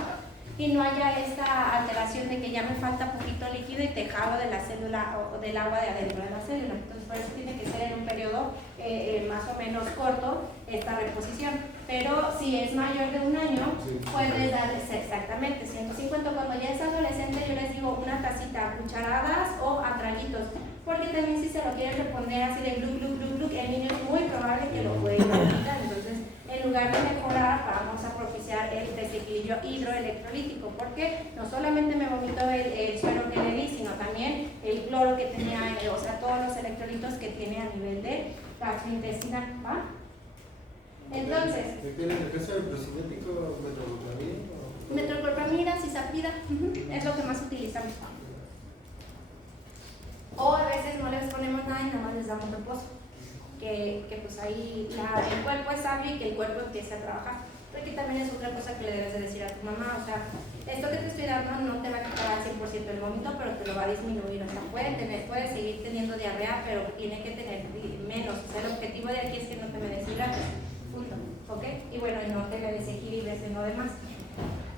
Y no haya esta alteración de que ya me falta poquito líquido y te jalo de la célula o del agua de adentro de la célula. Entonces, por eso tiene que ser en un periodo más o menos corto esta reposición. Pero si es mayor de 1 año, puedes darles exactamente 150. Cuando ya es adolescente, yo les digo una tacita a cucharadas o a traguitos. Porque también si se lo quieren reponer así de glu, glu, glu, glu, el niño es muy probable que lo pueda vomitar. Entonces, en lugar de mejorar, vamos a propiciar el desequilibrio hidroelectrolítico, porque no solamente me vomitó el suero que le di, sino también el cloro que tenía en gastrointestinal, ¿va? Entonces, ¿Qué tiene el caso del procinético metoclopramida? metoclopramida, cisapida, es lo que más utilizamos. O a veces no les ponemos nada y nada más les damos reposo. Que pues ahí el cuerpo es sabio y que el cuerpo empiece a trabajar. Porque también es otra cosa que le debes de decir a tu mamá, o sea, esto que te estoy dando no te va a quitar al 100% el vómito, pero te lo va a disminuir, o sea, puede seguir teniendo diarrea, pero tiene que tener menos, o sea, el objetivo de aquí es que no te me deshidrates, punto, ¿ok? Y bueno, y no te me desequilibres en lo demás.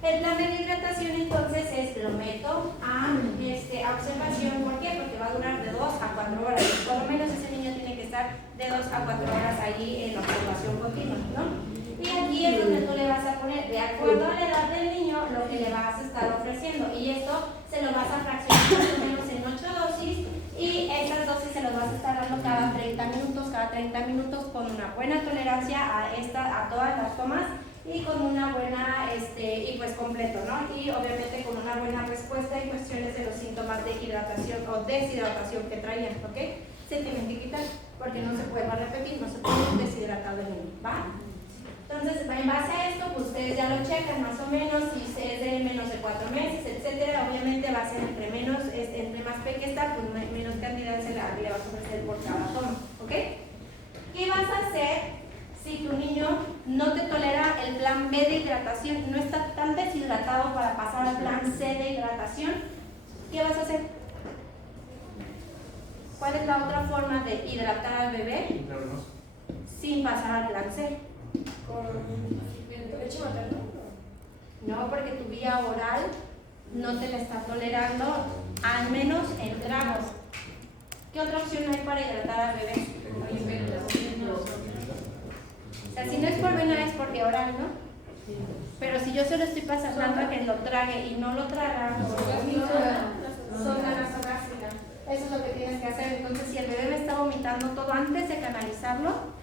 El plan de hidratación entonces es, lo meto a observación, ¿por qué? Porque va a durar de 2 a 4 horas, por lo menos ese niño tiene que estar de 2 a 4 horas allí en observación continua, ¿no? Y aquí es donde tú le vas a poner, de acuerdo a la edad del niño, lo que le vas a estar ofreciendo. Y esto se lo vas a fraccionar más o menos en 8 dosis. Y esas dosis se los vas a estar dando cada 30 minutos con una buena tolerancia a todas las tomas y con una buena, y pues completo, ¿no? Y obviamente con una buena respuesta en cuestiones de los síntomas de hidratación o deshidratación que traían, ¿ok? Se tienen que quitar porque no se puede repetir, no se puede deshidratar del niño, ¿va? Entonces, en base a esto, pues ustedes ya lo checan más o menos, si es de menos de 4 meses, etcétera. Obviamente va a ser entre más pequeña está, pues menos cantidad le vas a ofrecer por cada toma, ¿ok? ¿Qué vas a hacer si tu niño no te tolera el plan B de hidratación, no está tan deshidratado para pasar al plan C de hidratación? ¿Qué vas a hacer? ¿Cuál es la otra forma de hidratar al bebé sin pasar al plan C? Con leche materna. No, porque tu vía oral no te la está tolerando, al menos en gramos. ¿Qué otra opción hay para hidratar al bebé? O sea, si no es por vena es por vía oral, ¿no? Pero si yo se lo estoy pasando a que lo trague y no lo traga, sonda nasogástrica. Eso es lo que tienes que hacer. Entonces, si el bebé me está vomitando todo antes de canalizarlo,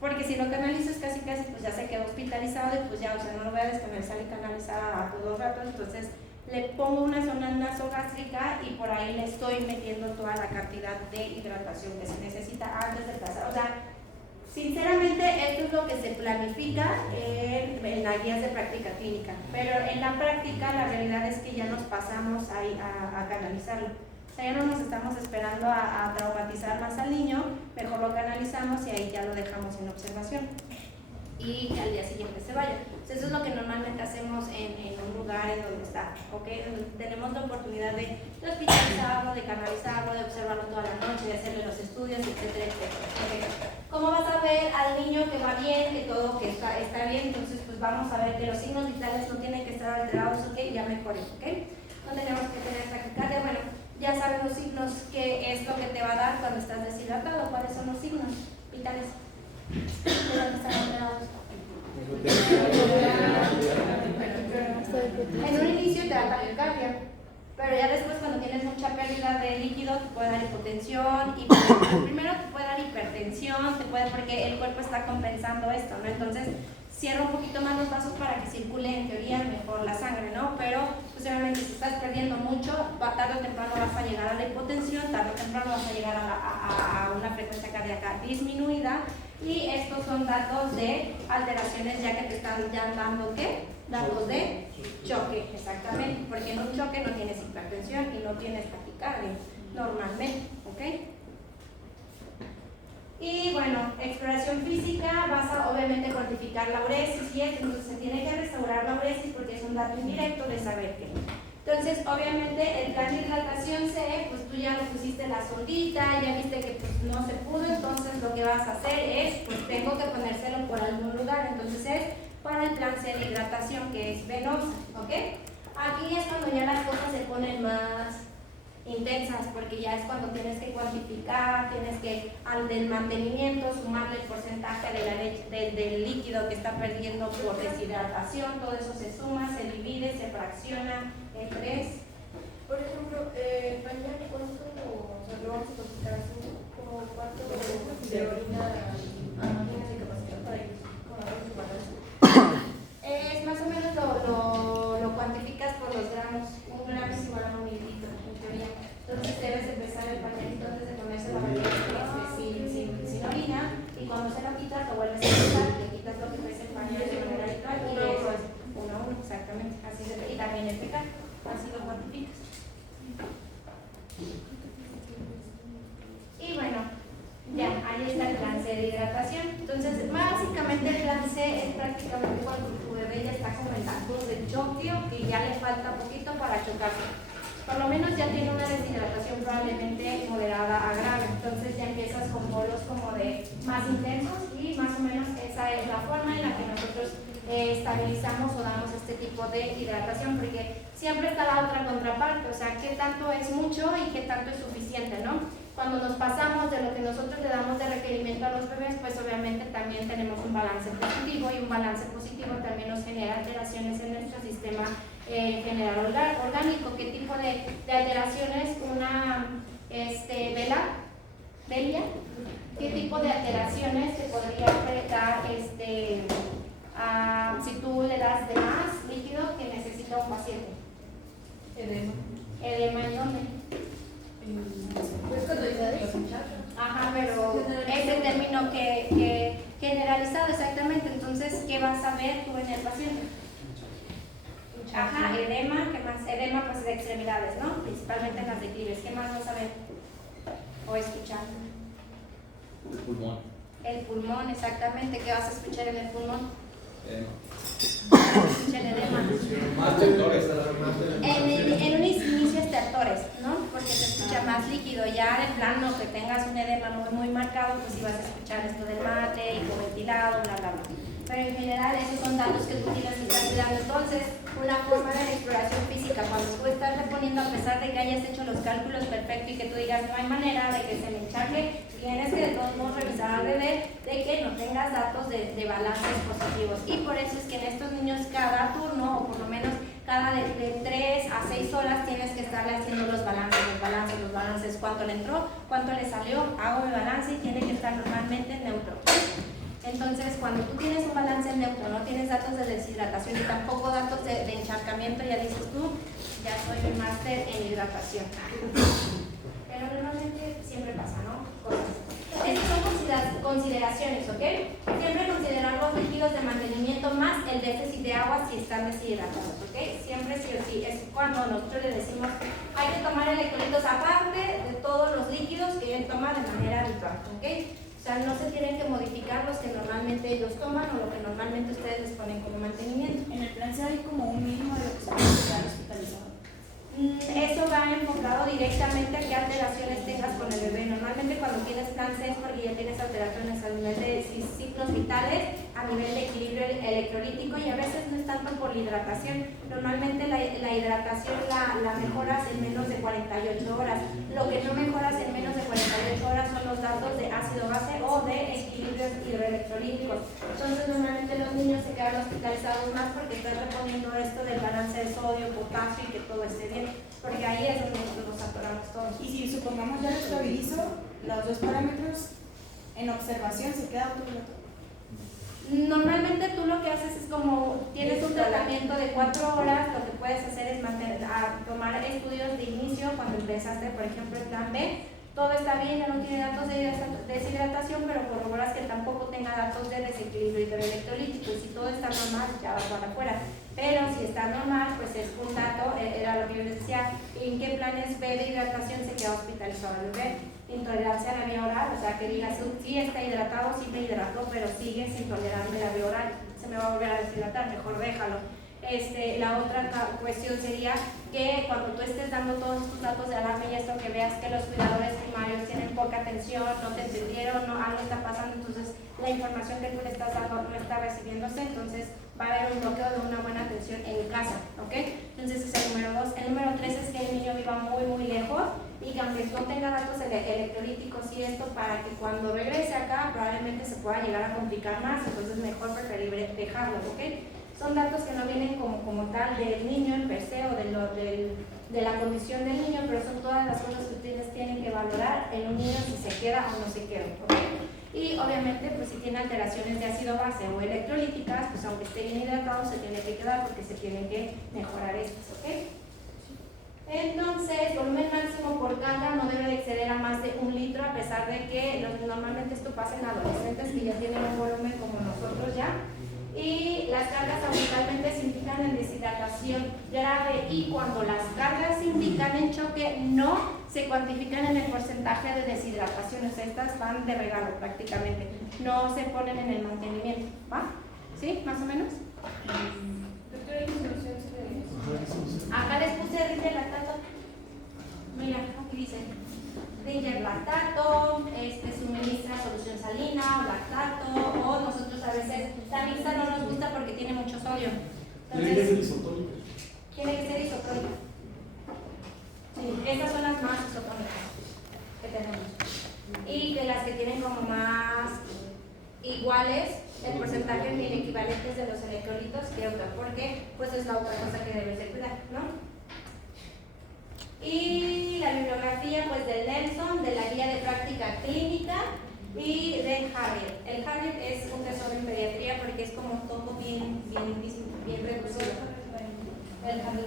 porque si lo canalizas casi pues ya se quedó hospitalizado y pues ya, o sea, no lo voy a descanalizar y canalizar a todos los ratos, entonces le pongo una sonda nasogástrica y por ahí le estoy metiendo toda la cantidad de hidratación que se necesita antes de pasar. O sea, sinceramente esto es lo que se planifica en las guías de práctica clínica, pero en la práctica la realidad es que ya nos pasamos ahí a canalizarlo. O sea, ya no nos estamos esperando a traumatizar más al niño, mejor lo canalizamos y ahí ya lo dejamos en observación y que al día siguiente se vaya. Entonces, eso es lo que normalmente hacemos en un lugar en donde está, ¿ok? Donde tenemos la oportunidad de hospitalizarlo, de canalizarlo, de observarlo toda la noche, de hacerle los estudios, etcétera, etcétera. ¿Okay? ¿Cómo vas a ver al niño que va bien, que todo que está bien? Entonces, pues vamos a ver que los signos vitales no tienen que estar alterados, ¿ok? Ya mejoren, ¿ok? No tenemos que tener taquicardia, bueno. Ya saben los signos, qué es lo que te va a dar cuando estás deshidratado, cuáles son los signos vitales. ¿De dónde están alterados? En un inicio te da taquicardia, pero ya después cuando tienes mucha pérdida de líquido te puede dar hipotensión, primero te puede dar hipertensión, porque el cuerpo está compensando esto, ¿no? Entonces cierra un poquito más los vasos para que circule en teoría mejor la sangre, ¿no? Pero pues obviamente si estás perdiendo mucho, tarde o temprano vas a llegar a la hipotensión, tarde o temprano vas a llegar a una frecuencia cardíaca disminuida y estos son datos de alteraciones ya que te están ya dando, ¿qué? Datos de choque, exactamente, porque en un choque no tienes hipertensión y no tienes taquicardia normalmente, ¿ok? Y bueno, exploración física, vas a obviamente cuantificar la uresis y esto, entonces se tiene que restaurar la uresis porque es un dato indirecto de saber qué. Entonces, obviamente, el plan de hidratación C, pues tú ya lo pusiste la sondita, ya viste que pues no se pudo, entonces lo que vas a hacer es, pues tengo que ponérselo por algún lugar, entonces es para el plan C de hidratación que es venosa, ¿ok? Aquí es cuando ya las cosas se ponen más intensas, porque ya es cuando tienes que cuantificar, tienes que al del mantenimiento sumarle el porcentaje de la leche, del líquido que está perdiendo por deshidratación, todo eso se suma, se divide, se fracciona en 3. Por ejemplo, mañana ¿cuánto lo vamos a codificar así? ¿Como cuánto de orina tienes de capacidad para ir con la balance? Es más o menos lo cuantificas por los gramos, 1 gramo es igual a 1 mililitro en teoría. Entonces debes empezar el pañalito antes de ponerse la bañera sin orina cuando tu bebé ya está como en datos de choque o que ya le falta poquito para chocarse. Por lo menos ya tiene una deshidratación probablemente moderada a grave, entonces ya empiezas con bolos como de más intensos y más o menos esa es la forma en la que nosotros estabilizamos o damos este tipo de hidratación, porque siempre está la otra contraparte, o sea, qué tanto es mucho y qué tanto es suficiente, ¿no? Cuando nos pasamos de lo que nosotros le damos de requerimiento a los bebés, pues obviamente también tenemos un balance positivo, y un balance positivo también nos genera alteraciones en nuestro sistema general orgánico. ¿Qué tipo de alteraciones? Una velia, ¿qué tipo de alteraciones te podría afectar si tú le das de más líquido que necesita un paciente? ¿Edema en dónde? Pues cuando dice los hinchados. Ajá, pero es el término que generalizado exactamente. Entonces, ¿qué vas a ver tú en el paciente? Ajá, edema, ¿qué más? Edema pues de extremidades, ¿no? Principalmente en las declives. ¿Qué más vas a ver? O escuchar. El pulmón. El pulmón, exactamente. ¿Qué vas a escuchar en el pulmón? Escucha el edema. Más sectores. En un inicio estertores, ¿no? Porque se escucha más líquido. Ya de plano que tengas un edema muy marcado, pues sí vas a escuchar esto del mate, hipoventilado, bla, bla, bla. Pero en general esos son datos que tú tienes que estar cuidando. Entonces, una forma de la exploración física, cuando tú estás reponiendo, a pesar de que hayas hecho los cálculos perfectos y que tú digas no hay manera de que se me enchaque, tienes que de todos modos revisar al bebé de que no tengas datos de balances positivos. Y por eso es que en estos niños cada turno, o por lo menos cada de 3 a 6 horas, tienes que estarle haciendo los balances, cuánto le entró, cuánto le salió, hago mi balance y tiene que estar normalmente neutro. Entonces, cuando tú tienes un balance neutro, no tienes datos de deshidratación y tampoco datos de encharcamiento, ya dices tú, ya soy un máster en hidratación. Pero normalmente siempre pasa, ¿no? Cosas. Estas son consideraciones, ¿ok? Siempre considerar los líquidos de mantenimiento más el déficit de agua si están deshidratados, ¿ok? Siempre sí o sí. Es cuando nosotros le decimos, hay que tomar electrolitos aparte de todos los líquidos que él toma de manera habitual, ¿ok? O sea, no se tienen que modificar los que normalmente ellos toman o lo que normalmente ustedes les ponen como mantenimiento. En el plan hay como un mínimo de lo que se puede quedar hospitalizado. Eso va enfocado directamente a qué alteraciones tengas con el bebé. Normalmente cuando tienes plan C es porque ya tienes alteraciones a nivel de ciclos vitales, a nivel de equilibrio electrolítico, y a veces no es tanto por la hidratación. Normalmente la hidratación la mejoras en menos de 48 horas. Lo que no mejoras en menos de 48 horas son los datos de ácido base o de equilibrios hidroelectrolíticos. Entonces normalmente los niños se quedan hospitalizados más porque están reponiendo esto del balance de sodio, potasio y que todo esté bien, porque ahí es donde nosotros nos atoramos todos. Y si supongamos ya lo estabilizo, los dos parámetros en observación se queda automático. Normalmente tú lo que haces es como tienes un tratamiento de 4 horas, lo que puedes hacer es tomar estudios de inicio cuando empezaste, por ejemplo, el plan B. Todo está bien, ya no tiene datos de deshidratación, pero corroboras que tampoco tenga datos de desequilibrio hidroelectrolítico. Y si todo está normal, ya va para afuera. Pero si está normal, pues es un dato, era lo que yo les decía, en qué planes B de hidratación se queda hospitalizado el bebé. Intolerancia a la vía oral, o sea que digas, sí está hidratado, sí te hidrató, pero sigue sin tolerar la vía oral, se me va a volver a deshidratar, mejor déjalo. La otra cuestión sería que cuando tú estés dando todos tus datos de alarma y esto, que veas que los cuidadores primarios tienen poca atención, no te entendieron, no, algo está pasando, entonces la información que tú le estás dando no está recibiéndose, entonces va a haber un bloqueo de una buena atención en casa, ¿ok? Entonces ese es el número 2. El número 3 es que el niño viva muy lejos y que aunque no tenga datos electrolíticos y esto, para que cuando regrese acá probablemente se pueda llegar a complicar más, entonces mejor preferible dejarlo, ¿ok? Son datos que no vienen como tal del niño en per se o de la condición del niño, pero son todas las cosas que ustedes tienen que valorar en un niño si se queda o no se queda, ¿ok? Y obviamente, pues si tiene alteraciones de ácido base o electrolíticas, pues aunque esté bien hidratado se tiene que quedar porque se tienen que mejorar estas, ¿ok? Entonces, volumen máximo por carga no debe de exceder a más de 1 litro, a pesar de que normalmente esto pasa en adolescentes que ya tienen un volumen como nosotros ya. Y las cargas habitualmente se indican en deshidratación grave, y cuando las cargas se indican en choque no se cuantifican en el porcentaje de deshidratación, o sea, estas van de regalo prácticamente, no se ponen en el mantenimiento, ¿va? ¿Sí? ¿Más o menos? Doctora, ¿y qué solución se le dio? Acá les puse Ringer lactato. Mira, aquí dice Ringer lactato, suministra solución salina o lactato, o nosotros a veces la mixta no nos gusta porque tiene mucho sodio. Entonces, tiene que ser isotónica. Sí, estas son las más isotónicas que tenemos. Y de las que tienen como más iguales el porcentaje bien equivalentes de los electrolitos que otra, porque pues es la otra cosa que debes de cuidar, ¿no? Y la bibliografía pues de Nelson, de la guía de práctica clínica y de Harriet. El Harriet es un tesoro en pediatría porque es como todo bien reducido. El Harriet.